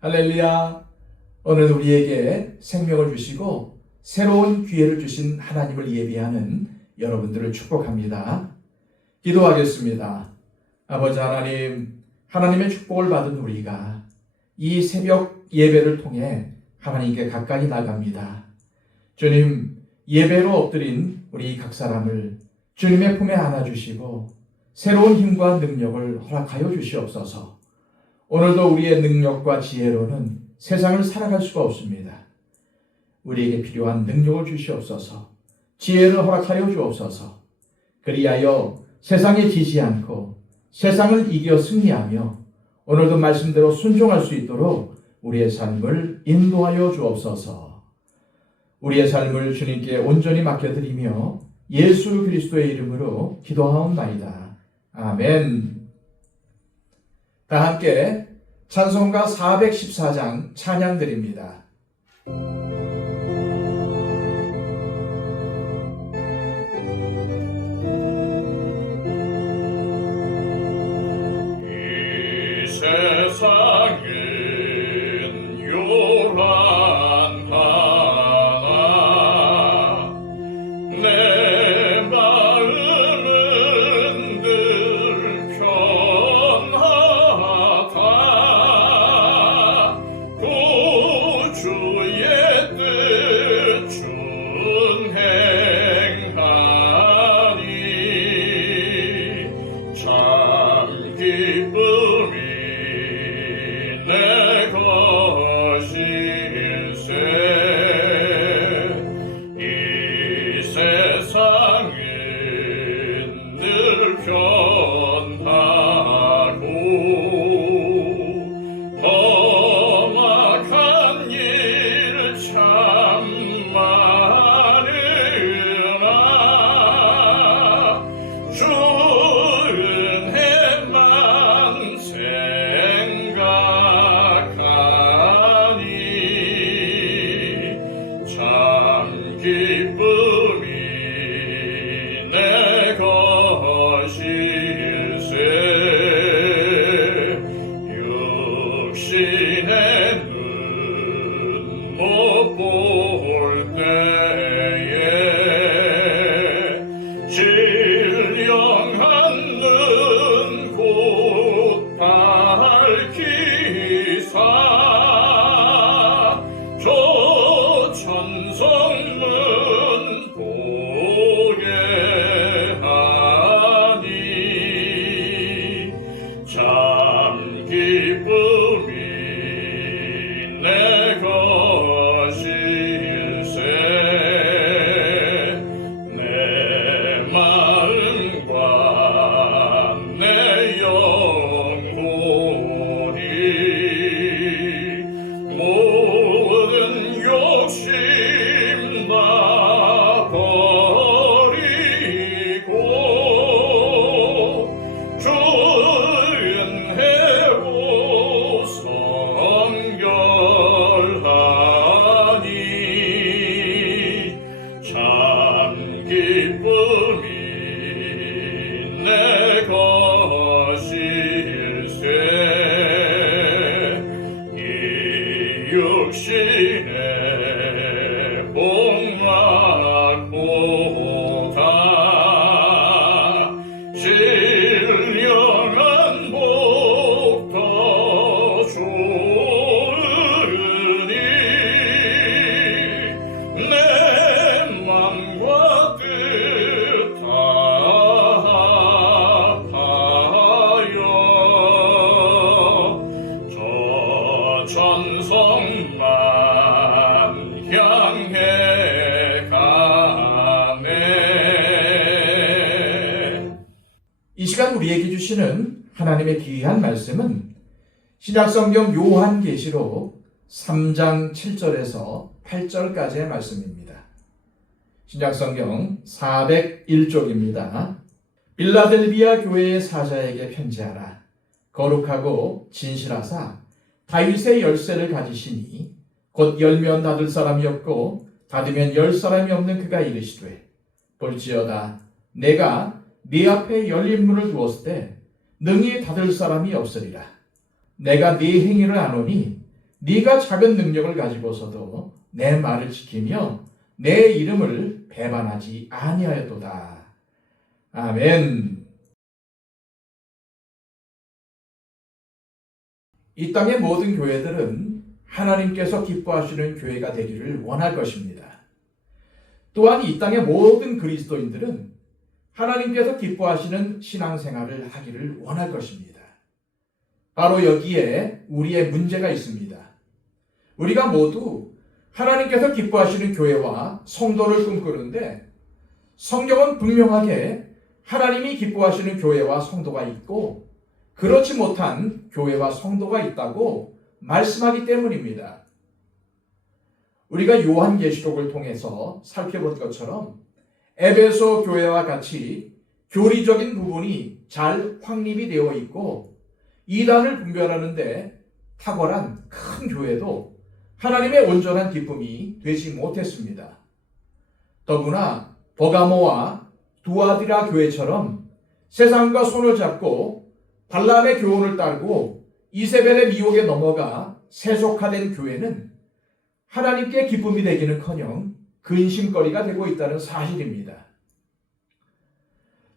할렐루야. 오늘 우리에게 생명을 주시고 새로운 기회를 주신 하나님을 예비하는 여러분들을 축복합니다. 기도하겠습니다. 아버지 하나님, 하나님의 축복을 받은 우리가 이 새벽 예배를 통해 하나님께 가까이 나갑니다. 주님, 예배로 엎드린 우리 각 사람을 주님의 품에 안아주시고 새로운 힘과 능력을 허락하여 주시옵소서. 오늘도 우리의 능력과 지혜로는 세상을 살아갈 수가 없습니다. 우리에게 필요한 능력을 주시옵소서. 지혜를 허락하여 주옵소서. 그리하여 세상에 지지 않고 세상을 이겨 승리하며 오늘도 말씀대로 순종할 수 있도록 우리의 삶을 인도하여 주옵소서. 우리의 삶을 주님께 온전히 맡겨드리며 예수 그리스도의 이름으로 기도하옵나이다. 아멘. 다 함께 찬송가 414장 찬양 드립니다. 이 세상은 요란하나 내 마음은 늘 편하다. 구주의 뜻 준행하니 참 기쁨이 내 것일세. 이 세상은 늘 편하고 험악한 일 참 많으나 주 은혜만 생각하니 참 기쁨이 내 것일세. 육신의 눈 못 볼 때에 신령한 눈 곧 밝히사 저 천성문 보게 하니 참 기쁨이 내 것일세. 내 마음과 내 영혼이 모든 욕심 다 버리고 주 은혜로 성결하니 참 기쁨이 내 것일세. 이 육신의 복락보다 신령한 복 더 좋으니 내 맘과 뜻 다하여 저 천성만 향해 가네. 이 시간 우리에게 주시는 하나님의 귀한 말씀은 신약성경 요한계시록 3장 7절에서 8절까지의 말씀입니다. 신약성경 401쪽입니다. 빌라델비아 교회의 사자에게 편지하라. 거룩하고 진실하사 다윗의 열쇠를 가지시니 곧 열면 닫을 사람이 없고 닫으면 열 사람이 없는 그가 이르시되 볼지어다 내가 네 앞에 열린 문을 두었을 때 능히 닫을 사람이 없으리라. 내가 네 행위를 아노니 네가 작은 능력을 가지고서도 내 말을 지키며 내 이름을 배반하지 아니하였도다. 아멘. 이 땅의 모든 교회들은 하나님께서 기뻐하시는 교회가 되기를 원할 것입니다. 또한 이 땅의 모든 그리스도인들은 하나님께서 기뻐하시는 신앙생활을 하기를 원할 것입니다. 바로 여기에 우리의 문제가 있습니다. 우리가 모두 하나님께서 기뻐하시는 교회와 성도를 꿈꾸는데 성경은 분명하게 하나님이 기뻐하시는 교회와 성도가 있고 그렇지 못한 교회와 성도가 있다고 말씀하기 때문입니다. 우리가 요한계시록을 통해서 살펴본 것처럼 에베소 교회와 같이 교리적인 부분이 잘 확립이 되어 있고 이단을 분별하는데 탁월한 큰 교회도 하나님의 온전한 기쁨이 되지 못했습니다. 더구나 버가모와 두아디라 교회처럼 세상과 손을 잡고 발람의 교훈을 따르고 이세벨의 미혹에 넘어가 세속화된 교회는 하나님께 기쁨이 되기는커녕 근심거리가 되고 있다는 사실입니다.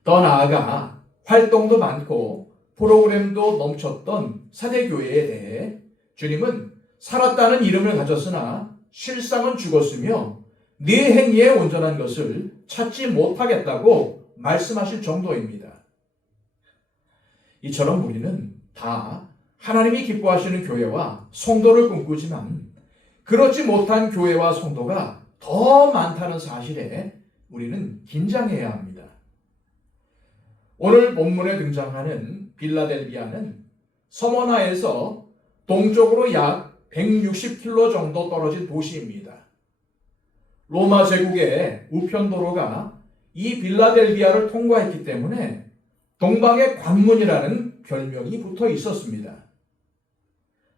더 나아가 활동도 많고 프로그램도 넘쳤던 사대교회에 대해 주님은 살았다는 이름을 가졌으나 실상은 죽었으며 네 행위에 온전한 것을 찾지 못하겠다고 말씀하실 정도입니다. 이처럼 우리는 다 하나님이 기뻐하시는 교회와 성도를 꿈꾸지만 그렇지 못한 교회와 성도가 더 많다는 사실에 우리는 긴장해야 합니다. 오늘 본문에 등장하는 빌라델비아는 서머나에서 동쪽으로 약 160km 정도 떨어진 도시입니다. 로마 제국의 우편도로가 이 빌라델비아를 통과했기 때문에 동방의 관문이라는 별명이 붙어 있었습니다.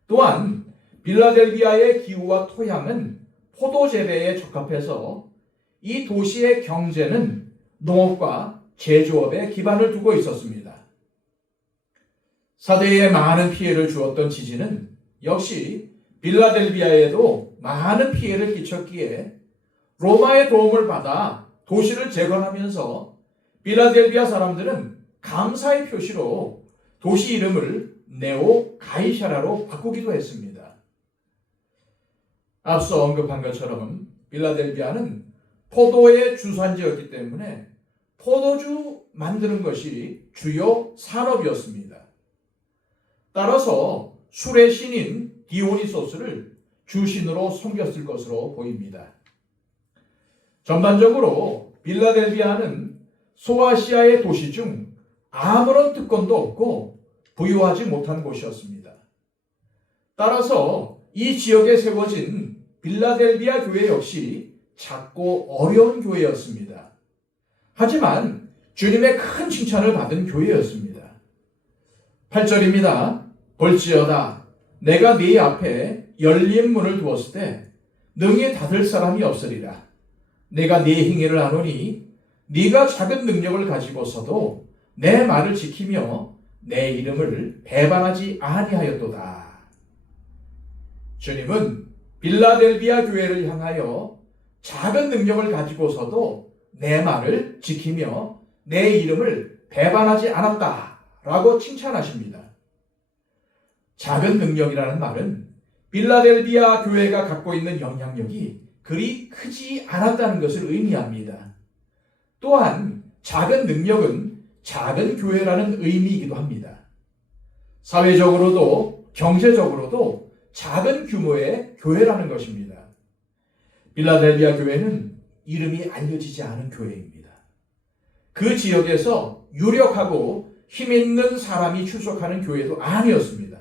또한 빌라델비아의 기후와 토양은 포도 재배에 적합해서 이 도시의 경제는 농업과 제조업에 기반을 두고 있었습니다. 사대에 많은 피해를 주었던 지진은 역시 빌라델비아에도 많은 피해를 끼쳤기에 로마의 도움을 받아 도시를 재건하면서 빌라델비아 사람들은 감사의 표시로 도시 이름을 네오 가이샤라로 바꾸기도 했습니다. 앞서 언급한 것처럼 빌라델비아는 포도의 주산지였기 때문에 포도주 만드는 것이 주요 산업이었습니다. 따라서 술의 신인 디오니소스를 주신으로 섬겼을 것으로 보입니다. 전반적으로 빌라델비아는 소아시아의 도시 중 아무런 특권도 없고 부유하지 못한 곳이었습니다. 따라서 이 지역에 세워진 빌라델비아 교회 역시 작고 어려운 교회였습니다. 하지만 주님의 큰 칭찬을 받은 교회였습니다. 8절입니다. 볼지어다 내가 네 앞에 열린 문을 두었을 때 능히 닫을 사람이 없으리라. 내가 네 행위를 아노니 네가 작은 능력을 가지고서도 내 말을 지키며 내 이름을 배반하지 아니하였도다. 주님은 빌라델비아 교회를 향하여 작은 능력을 가지고서도 내 말을 지키며 내 이름을 배반하지 않았다라고 칭찬하십니다. 작은 능력이라는 말은 빌라델비아 교회가 갖고 있는 영향력이 그리 크지 않았다는 것을 의미합니다. 또한 작은 능력은 작은 교회라는 의미이기도 합니다. 사회적으로도 경제적으로도 작은 규모의 교회라는 것입니다. 빌라델비아 교회는 이름이 알려지지 않은 교회입니다. 그 지역에서 유력하고 힘있는 사람이 출석하는 교회도 아니었습니다.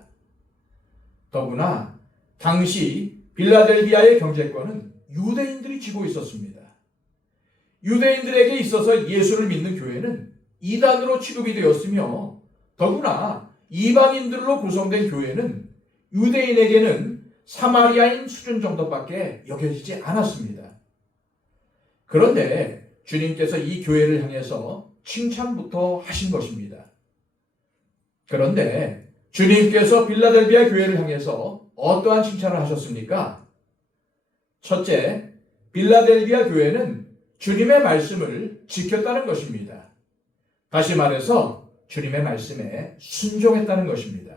더구나 당시 빌라델비아의 경제권은 유대인들이 쥐고 있었습니다. 유대인들에게 있어서 예수를 믿는 교회는 이단으로 취급이 되었으며 더구나 이방인들로 구성된 교회는 유대인에게는 사마리아인 수준 정도밖에 여겨지지 않았습니다. 그런데 주님께서 이 교회를 향해서 칭찬부터 하신 것입니다. 그런데 주님께서 빌라델비아 교회를 향해서 어떠한 칭찬을 하셨습니까? 첫째, 빌라델비아 교회는 주님의 말씀을 지켰다는 것입니다. 다시 말해서 주님의 말씀에 순종했다는 것입니다.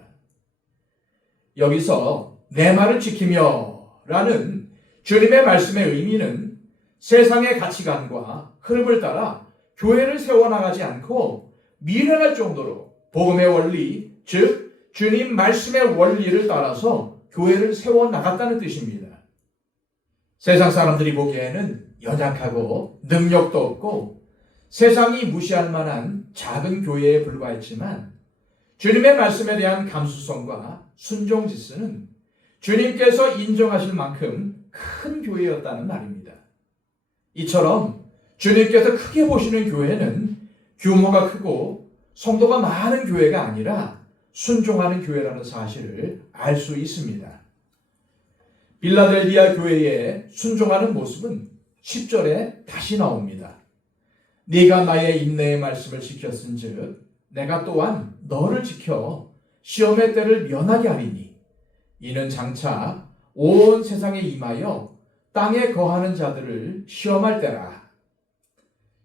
여기서 내 말을 지키며 라는 주님의 말씀의 의미는 세상의 가치관과 흐름을 따라 교회를 세워나가지 않고 미련할 정도로 복음의 원리, 즉 주님 말씀의 원리를 따라서 교회를 세워나갔다는 뜻입니다. 세상 사람들이 보기에는 연약하고 능력도 없고 세상이 무시할 만한 작은 교회에 불과했지만 주님의 말씀에 대한 감수성과 순종 지수는 주님께서 인정하실 만큼 큰 교회였다는 말입니다. 이처럼 주님께서 크게 보시는 교회는 규모가 크고 성도가 많은 교회가 아니라 순종하는 교회라는 사실을 알 수 있습니다. 빌라델비아 교회에 순종하는 모습은 10절에 다시 나옵니다. 네가 나의 인내의 말씀을 지켰은즉 내가 또한 너를 지켜 시험의 때를 면하게 하리니 이는 장차 온 세상에 임하여 땅에 거하는 자들을 시험할 때라.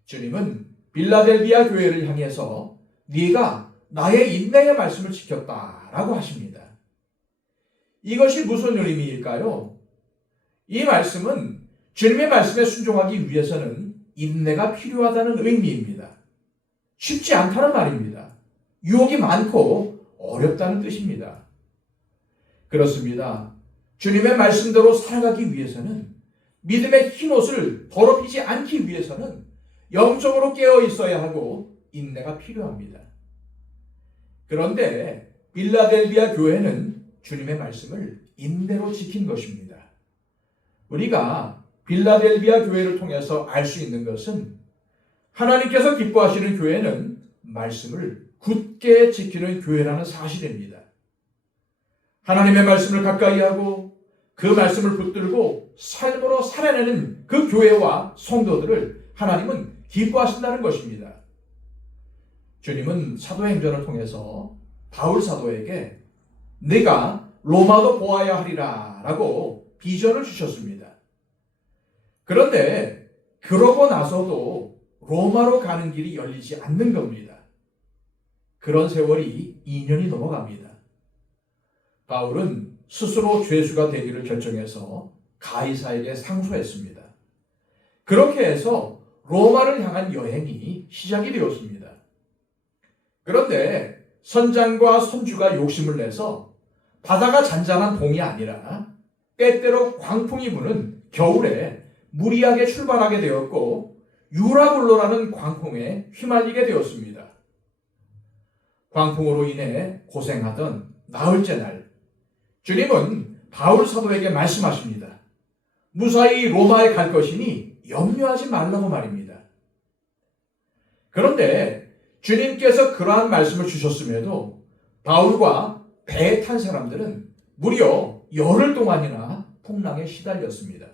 주님은 빌라델비아 교회를 향해서 네가 나의 인내의 말씀을 지켰다라고 하십니다. 이것이 무슨 의미일까요? 이 말씀은 주님의 말씀에 순종하기 위해서는 인내가 필요하다는 의미입니다. 쉽지 않다는 말입니다. 유혹이 많고 어렵다는 뜻입니다. 그렇습니다. 주님의 말씀대로 살아가기 위해서는 믿음의 흰옷을 더럽히지 않기 위해서는 영적으로 깨어 있어야 하고 인내가 필요합니다. 그런데 빌라델비아 교회는 주님의 말씀을 인내로 지킨 것입니다. 우리가 빌라델비아 교회를 통해서 알 수 있는 것은 하나님께서 기뻐하시는 교회는 말씀을 굳게 지키는 교회라는 사실입니다. 하나님의 말씀을 가까이 하고 그 말씀을 붙들고 삶으로 살아내는 그 교회와 성도들을 하나님은 기뻐하신다는 것입니다. 주님은 사도행전을 통해서 바울 사도에게 네가 로마도 보아야 하리라 라고 비전을 주셨습니다. 그런데 그러고 나서도 로마로 가는 길이 열리지 않는 겁니다. 그런 세월이 2년이 넘어갑니다. 바울은 스스로 죄수가 되기를 결정해서 가이사에게 상소했습니다. 그렇게 해서 로마를 향한 여행이 시작이 되었습니다. 그런데 선장과 선주가 욕심을 내서 바다가 잔잔한 동이 아니라 때때로 광풍이 부는 겨울에 무리하게 출발하게 되었고 유라굴로라는 광풍에 휘말리게 되었습니다. 광풍으로 인해 고생하던 나흘째 날 주님은 바울 사도에게 말씀하십니다. 무사히 로마에 갈 것이니 염려하지 말라고 말입니다. 그런데 주님께서 그러한 말씀을 주셨음에도 바울과 배에 탄 사람들은 무려 열흘 동안이나 풍랑에 시달렸습니다.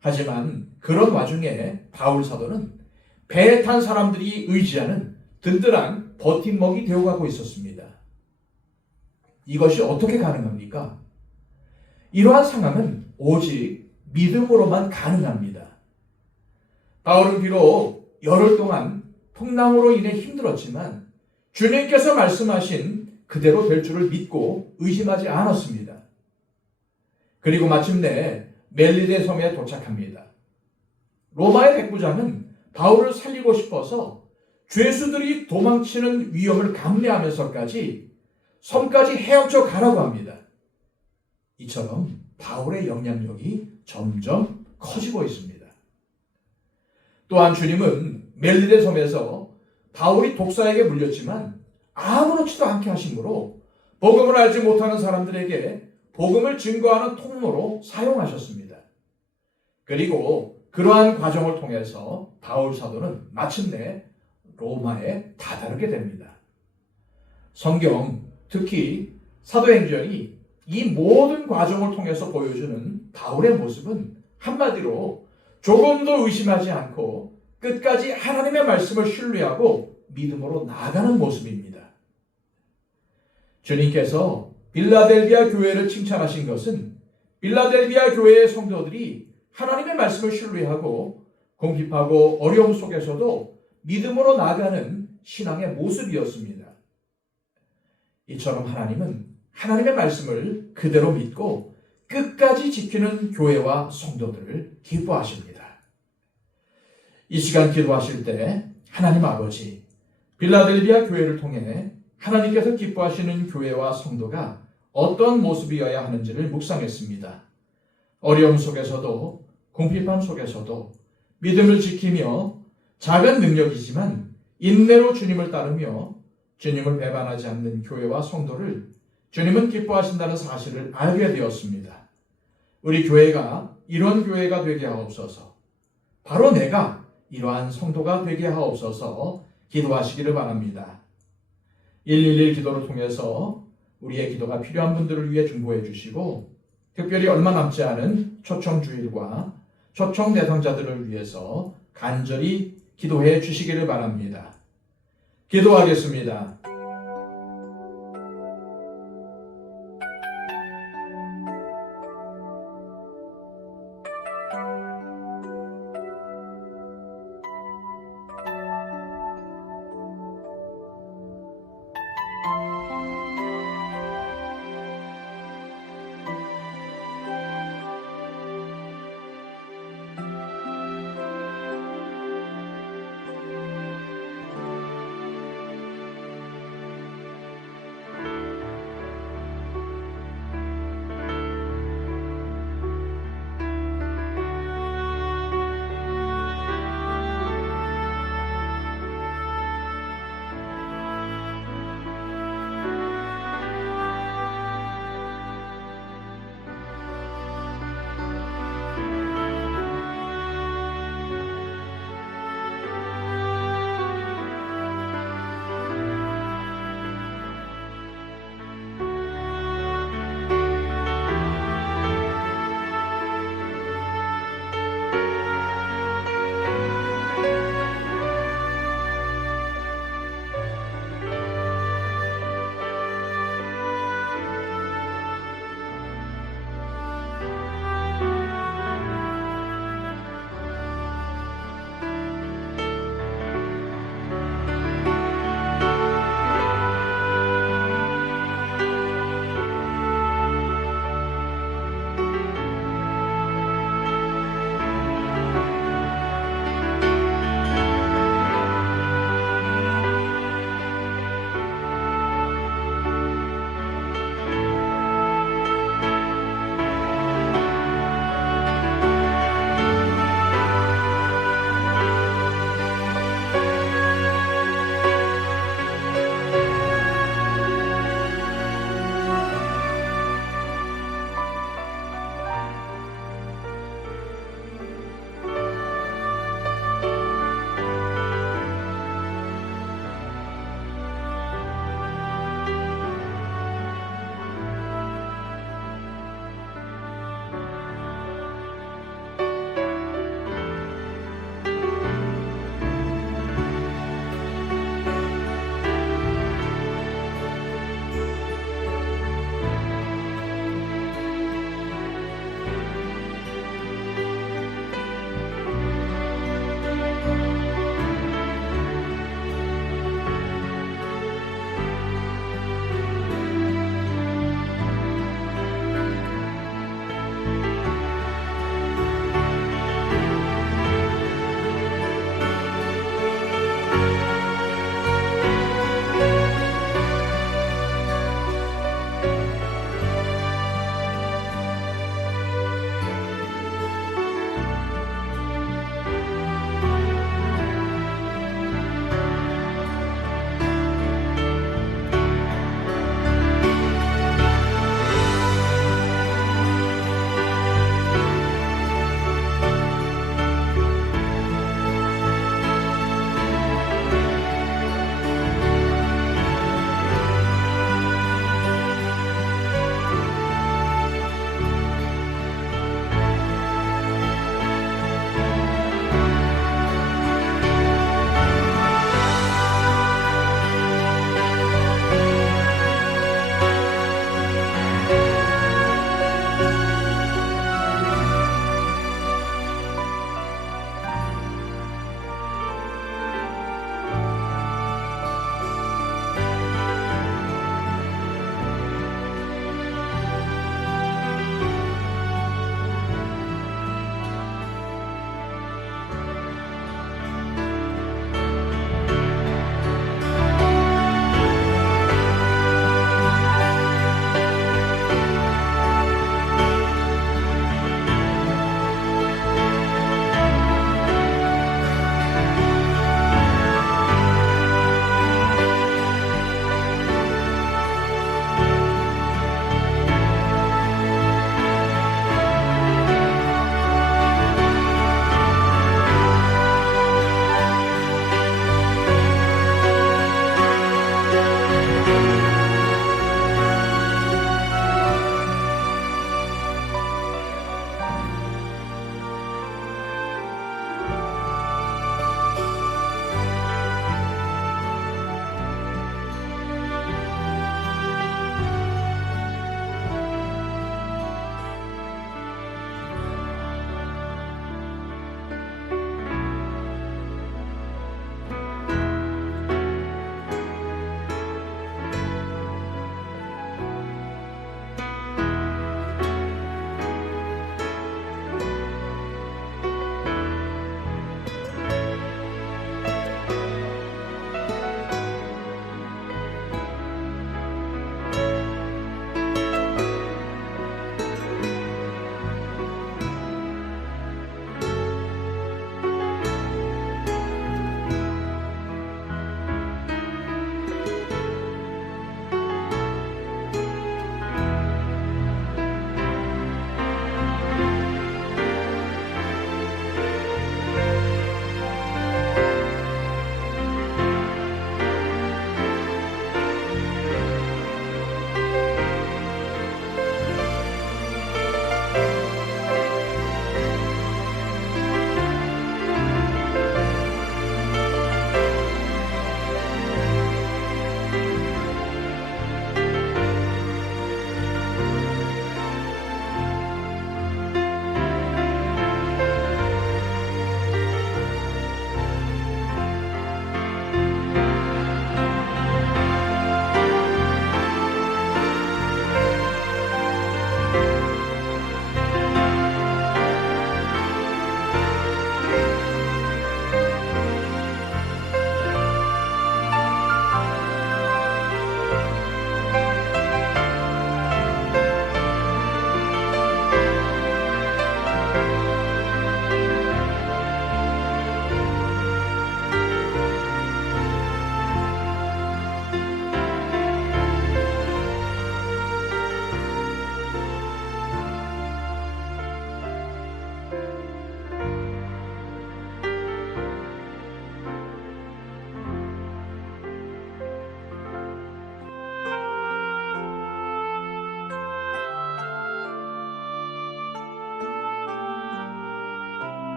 하지만 그런 와중에 바울 사도는 배에 탄 사람들이 의지하는 든든한 버팀목이 되어가고 있었습니다. 이것이 어떻게 가능합니까? 이러한 상황은 오직 믿음으로만 가능합니다. 바울은 비록 열흘 동안 풍랑으로 인해 힘들었지만 주님께서 말씀하신 그대로 될 줄을 믿고 의심하지 않았습니다. 그리고 마침내 멜리데 섬에 도착합니다. 로마의 백부장은 바울을 살리고 싶어서 죄수들이 도망치는 위험을 감내하면서까지 섬까지 헤엄쳐 가라고 합니다. 이처럼 바울의 영향력이 점점 커지고 있습니다. 또한 주님은 멜리데 섬에서 바울이 독사에게 물렸지만 아무렇지도 않게 하심으로 복음을 알지 못하는 사람들에게 복음을 증거하는 통로로 사용하셨습니다. 그리고 그러한 과정을 통해서 바울 사도는 마침내 로마에 다다르게 됩니다. 성경, 특히 사도행전이 이 모든 과정을 통해서 보여주는 바울의 모습은 한마디로 조금도 의심하지 않고 끝까지 하나님의 말씀을 신뢰하고 믿음으로 나아가는 모습입니다. 주님께서 빌라델비아 교회를 칭찬하신 것은 빌라델비아 교회의 성도들이 하나님의 말씀을 신뢰하고 궁핍하고 어려움 속에서도 믿음으로 나아가는 신앙의 모습이었습니다. 이처럼 하나님은 하나님의 말씀을 그대로 믿고 끝까지 지키는 교회와 성도들을 기뻐하십니다. 이 시간 기도하실 때 하나님 아버지, 빌라델비아 교회를 통해 하나님께서 기뻐하시는 교회와 성도가 어떤 모습이어야 하는지를 묵상했습니다. 어려움 속에서도 궁핍함 속에서도 믿음을 지키며 작은 능력이지만 인내로 주님을 따르며 주님을 배반하지 않는 교회와 성도를 주님은 기뻐하신다는 사실을 알게 되었습니다. 우리 교회가 이런 교회가 되게 하옵소서. 바로 내가 이러한 성도가 되게 하옵소서 기도하시기를 바랍니다. 111 기도를 통해서 우리의 기도가 필요한 분들을 위해 중보해 주시고 특별히 얼마 남지 않은 초청주일과 초청 대상자들을 위해서 간절히 기도해 주시기를 바랍니다. 기도하겠습니다.